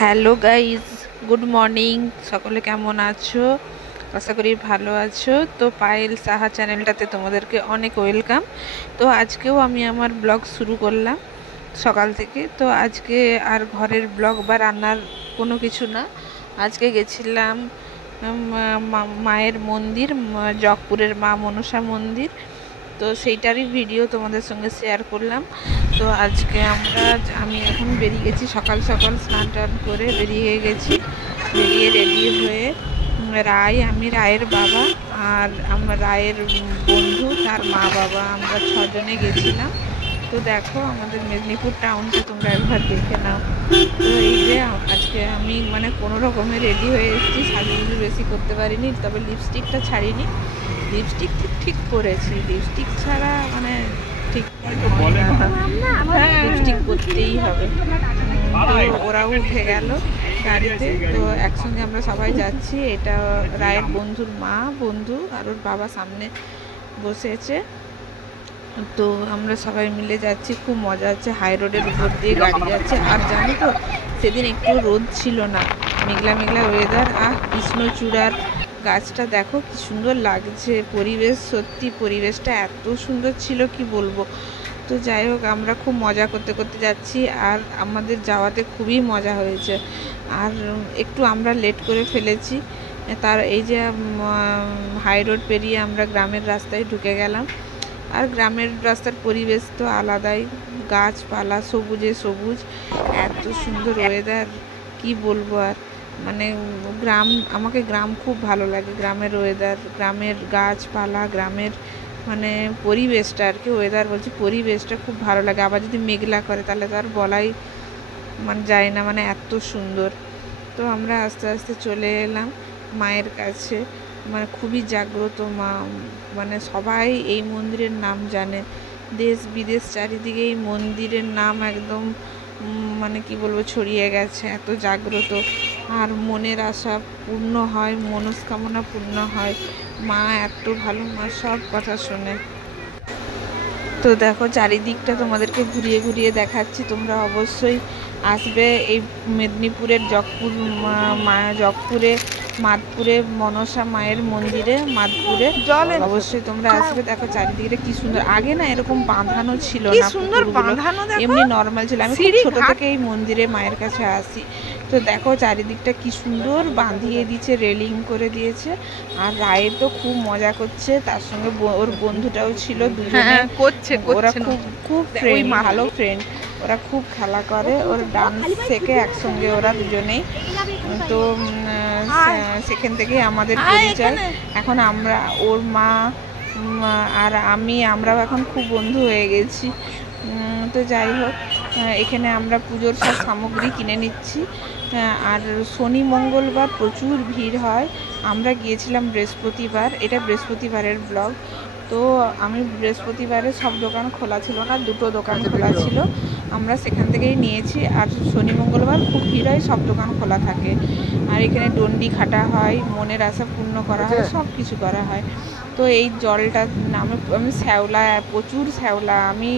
Hello guys, good morning. সকলে কেমন আছো? আশা করি ভালো আছো। তো পায়েল সাহা চ্যানেলটাতে তোমাদেরকে অনেক ওয়েলকাম। তো আজকেও আমি আমার ব্লগ শুরু করলাম সকাল থেকে। তো আজকে আর ঘরের ব্লগ বা রান্নার কোনো কিছু না। আজকে গেছিলাম মায়ের মন্দির, জগপুরের মা মনসা মন্দির। তো সেইটারই ভিডিও তোমাদের সঙ্গে শেয়ার করলাম। তো আজকে আমি এখন বেরিয়ে গেছি, সকাল সকাল স্নান টান করে বেরিয়ে গেছি। বেরিয়ে রেডি হয়ে আমি রায়ের বাবা আর আমার রায়ের বন্ধু তার মা বাবা, আমরা 6 জনে গেছিলাম। তো দেখো আমাদের মেদিনীপুর টাউনটা তোমরা একবার দেখে নাও। তো এই যে আজকে আমি কোনো রকমে রেডি হয়ে এসেছি, সাজুগুজু বেশি করতে পারিনি, তবে লিপস্টিকটা ছাড়িনি। লিপস্টিক ঠিক করেছি, লিপস্টিক ছাড়া ঠিক লিপস্টিক করতেই হবে। তো ওরাও উঠে গেল গাড়িতে। তো একসঙ্গে আমরা সবাই যাচ্ছি। এটা রায়ের বন্ধুর মা, বন্ধু আর ওর বাবা সামনে বসেছে। তো আমরা সবাই মিলে যাচ্ছি, খুব মজা হচ্ছে। হাই রোডের উপর দিয়ে গাড়ি যাচ্ছে। আর জানো তো, সেদিন একটু রোদ ছিল না, মেঘলা মেঘলা ওয়েদার। কৃষ্ণচূড়ার গাছটা দেখো কি সুন্দর লাগছে, পরিবেশ সত্যি পরিবেশটা এত সুন্দর ছিল কি বলবো। তো যাই হোক, আমরা খুব মজা করতে করতে যাচ্ছি আর আমাদের যাওয়াতে খুবই মজা হয়েছে। আর একটু আমরা লেট করে ফেলেছি। তার এই যে হাই রোড পেরিয়ে আমরা গ্রামের রাস্তায় ঢুকে গেলাম। আর গ্রামের রাস্তার পরিবেশ তো আলাদাই, গাছপালা সবুজে সবুজ, এত সুন্দর ওয়েদার কি বলবো। আর আমাকে গ্রাম খুব ভালো লাগে। গ্রামের ওয়েদার, গ্রামের গাছপালা, গ্রামের পরিবেশটা আর কি, ওয়েদার বলছি, পরিবেশটা খুব ভালো লাগে। আবার যদি মেঘলা করে তাহলে তো আর বলাই যায় না, এত সুন্দর। তো আমরা আস্তে আস্তে চলে এলাম মায়ের কাছে। খুবই জাগ্রত মা, সবাই এই মন্দিরের নাম জানে, দেশ বিদেশ চারিদিকে এই মন্দিরের নাম একদম কি বলবো ছড়িয়ে গেছে, এত জাগ্রত। আর মনের আশা পূর্ণ হয়, মনস্কামনা পূর্ণ হয়। মা এত ভালো, মা সব কথা শোনে। তো দেখো চারিদিকটা তোমাদেরকে ঘুরিয়ে ঘুরিয়ে দেখাচ্ছি, তোমরা অবশ্যই আসবে এই মেদিনীপুরের জগপুরে মাদপুরে মনসা মায়ের মন্দিরে, মাদপুরে অবশ্যই তোমরা আসবে। দেখো চারিদিকে কি সুন্দর, আগে না এরকম বাঁধানো ছিল না, সুন্দর বাঁধানো, এমনি নর্মাল ছিল। আমি খুব ছোট থেকে এই মন্দিরে মায়ের কাছে আসি। তো দেখো চারিদিকটা কি সুন্দর বাঁধিয়ে দিয়েছে, রেলিং করে দিয়েছে। আর রায়ে তো খুব মজা করছে, তার সঙ্গে ওর বন্ধুটাও ছিল, দুজনে করছে। ওরা খুব ফ্রেন্ড, ভালো ফ্রেন্ড। ওরা খুব খেলা করে, ওর ডান্স শেখে একসঙ্গে ওরা দুজনেই। তো সেখান থেকে আমাদের পরিচয়। এখন আমরা, ওর মা আর আমরাও এখন খুব বন্ধু হয়ে গেছি। তো যাই হোক, এখানে আমরা পুজোর সব সামগ্রী কিনে নিচ্ছি। আর শনি মঙ্গলবার প্রচুর ভিড় হয়। আমরা গিয়েছিলাম বৃহস্পতিবার, এটা বৃহস্পতিবারের ব্লগ। তো আমি বৃহস্পতিবারে সব দোকান খোলা ছিল না, 2টো দোকান খোলা ছিল, আমরা সেখান থেকেই নিয়েছি। আর শনি মঙ্গলবার খুব ভিড় হয়, সব দোকান খোলা থাকে। আর এখানে ডন্ডি খাটা হয়, মনের আশা পূর্ণ করা হয়, সব কিছু করা হয়। তো এই জলটার নামে আমি শ্যাওলা, প্রচুর শ্যাওলা। আমি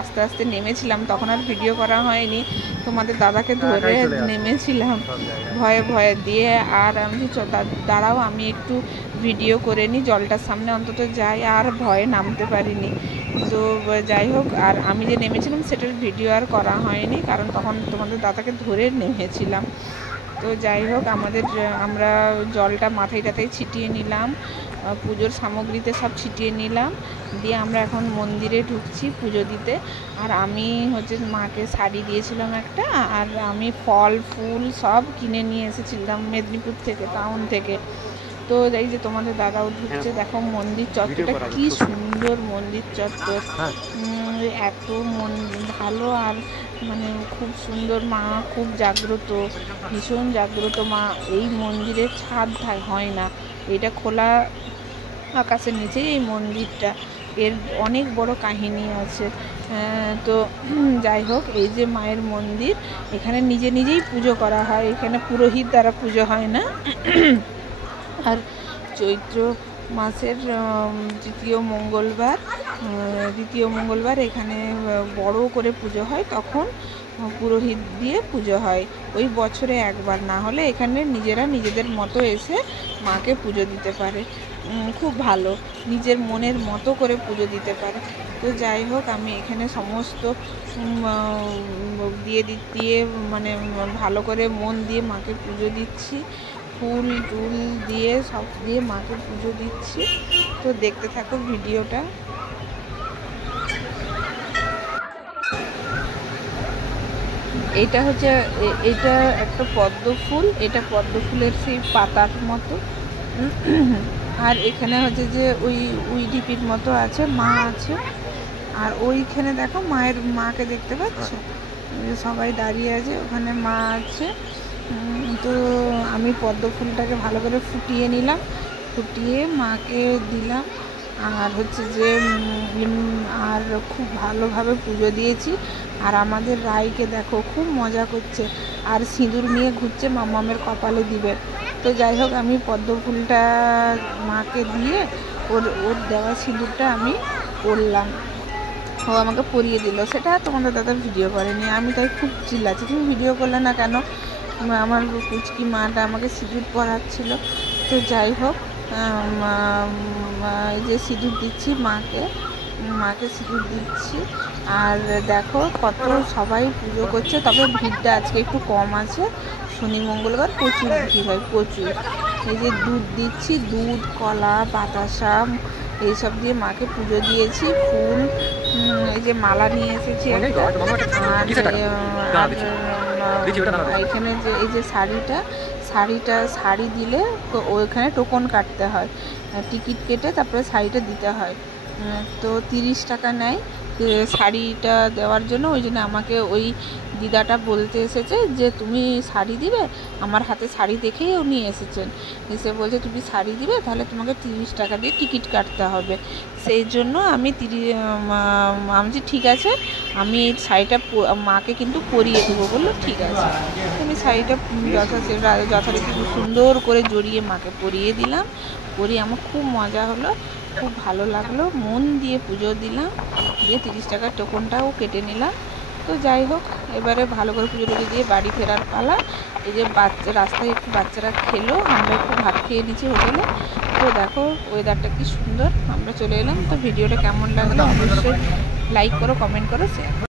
আস্তে আস্তে নেমেছিলাম, তখন আর ভিডিও করা হয়নি, তোমাদের দাদাকে ধরে নেমেছিলাম ভয়ে ভয়ে দিয়ে। আর আমি দাঁড়াও আমি একটু ভিডিও করে নিই, জলটার সামনে অন্তত যাই। আর ভয়ে নামতে পারিনি। তো যাই হোক, আর আমি যে নেমেছিলাম সেটার ভিডিও আর করা হয়নি, কারণ তখন তোমাদের দাদাকে ধরে নেমেছিলাম। তো যাই হোক, আমরা জলটা মাথায় টাথায় ছিটিয়ে নিলাম, পুজোর সামগ্রীতে সব ছিটিয়ে নিলাম, দিয়ে আমরা এখন মন্দিরে ঢুকছি পুজো দিতে। আর আমি মাকে শাড়ি দিয়েছিলাম একটা, আর আমি ফল ফুল সব কিনে নিয়ে এসেছিলাম মেদিনীপুর থেকে, টাউন থেকে। তো এই যে তোমাদের দাদাও ঢুকছে, দেখো মন্দির চত্বরটা কি সুন্দর, মন্দির চত্বর এত ভালো। আর খুব সুন্দর, মা খুব জাগ্রত, ভীষণ জাগ্রত মা। এই মন্দিরের ছাদ হয় না, এটা খোলা আকাশের নিচে এই মন্দিরটা, এর অনেক বড় কাহিনী আছে। তো যাই হোক, এই যে মায়ের মন্দির, এখানে নিজে নিজেই পুজো করা হয়, এখানে পুরোহিত দ্বারা পুজো হয় না। আর চৈত্র মাসের দ্বিতীয় মঙ্গলবার এখানে বড় করে পুজো হয়, তখন পুরোহিত দিয়ে পুজো হয়। ওই বছরে একবার, না হলে এখানে নিজেরা নিজেদের মতো এসে মাকে পুজো দিতে পারে। খুব ভালো, নিজের মনের মতো করে পুজো দিতে পারে। তো যাই হোক, আমি এখানে সমস্ত দিয়ে মানে ভালো করে মন দিয়ে মাকে পুজো দিচ্ছি, ফুল টুল দিয়ে সব দিয়ে মাকে পুজো দিচ্ছি। তো দেখতে থাকো ভিডিওটা। এইটা হচ্ছে, এটা একটা পদ্ম ফুল, এটা পদ্ম ফুলের সেই পাতার মতো। আর এখানে হচ্ছে যে ওই ঢিপির মতো আছে, মা আছে। আর ওইখানে দেখো মাকে দেখতে পাচ্ছ, সবাই দাঁড়িয়ে আছে, ওখানে মা আছে। তো আমি পদ্ম ফুলটাকে ভালো করে ফুটিয়ে নিলাম, ফুটিয়ে মাকে দিলাম। আর হচ্ছে যে আর খুব ভালোভাবে পুজো দিয়েছি। আর আমাদের রাইকে দেখো খুব মজা করছে, আর সিঁদুর নিয়ে ঘুরছে, মামামের কপালে দিবে। তো যাই হোক, আমি পদ্ম ফুলটা মাকে দিয়ে ওর দেওয়া সিঁদুরটা আমি পরলাম, ও আমাকে পরিয়ে দিল। সেটা তোমাদের দাদা ভিডিও করেনি, আমি তাই খুব চিল্লাচ্ছি, তুমি ভিডিও করলে না কেন? আমার কুচকি মাটা আমাকে সিঁদুর পরাচ্ছিল। তো যাই হোক, এই যে সিঁদুর দিচ্ছি মাকে সিঁদুর দিচ্ছি। আর দেখো কত সবাই পুজো করছে, তবে ভিড়টা আজকে একটু কম আছে, শনি মঙ্গলবার প্রচুর ভিড় হয়, প্রচুর। এই যে দুধ দিচ্ছি, দুধ, কলা, বাতাসা এইসব দিয়ে মাকে পুজো দিয়েছি। ফুল, এই যে মালা নিয়ে এসেছি একটা। আর এখানে যে এই যে শাড়ি দিলে ওইখানে টোকন কাটতে হয়, টিকিট কেটে তারপরে শাড়িটা দিতে হয়। তো 30 টাকা নেয় শাড়িটা দেওয়ার জন্য। ওই জন্য আমাকে ওই দিদাটা বলতে এসেছে যে তুমি শাড়ি দিবে, আমার হাতে শাড়ি দেখেই উনি এসেছেন, এসে বলছে তুমি শাড়ি দিবে, তাহলে তোমাকে 30 টাকা দিয়ে টিকিট কাটতে হবে। সেই জন্য আমি বলছি ঠিক আছে, আমি এই শাড়িটা মাকে কিন্তু পরিয়ে দেবো। বললো ঠিক আছে। আমি শাড়িটা যথারীতি খুব সুন্দর করে জড়িয়ে মাকে পরিয়ে দিলাম। পরিয়ে আমার খুব মজা হলো, খুব ভালো লাগলো, মন দিয়ে পুজো দিলাম, দিয়ে 30 টাকার টোকনটাও কেটে নিলাম। তো যাই হোক, এবারে ভালো করে পুজো টুজো দিয়ে বাড়ি ফেরার পালা। এই যে রাস্তায় একটু বাচ্চারা খেলো, আমরা একটু ভাত খেয়ে নিচ্ছি হোটেলে। তো দেখো ওয়েদারটা কি সুন্দর, আমরা চলে এলাম। তো ভিডিওটা কেমন লাগলো অবশ্যই লাইক করো, কমেন্ট করো, শেয়ার করো।